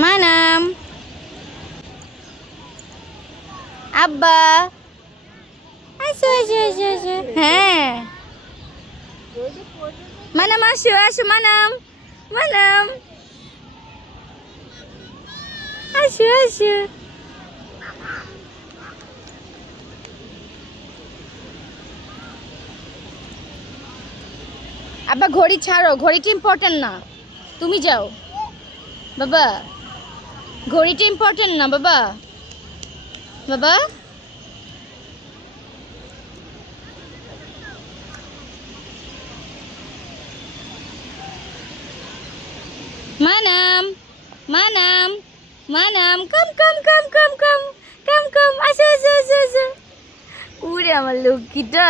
মানাম আব্বা আসো আসো আসো আসো হ্যাঁ মানাম আসো আসো মানাম মানাম আসো আসো আব্বা ঘড়ি ছাড়ো ঘড়িটা ইম্পর্টেন্ট না তুমি যাও বাবা ঘড়িটা ইম্পর্টেন্ট না বাবা বাবা মানাম মানাম মানাম কাম কাম কাম কাম কাম কাম কাম আসো আসো আসো আসো উড়ে আমার লক্ষ্মীটা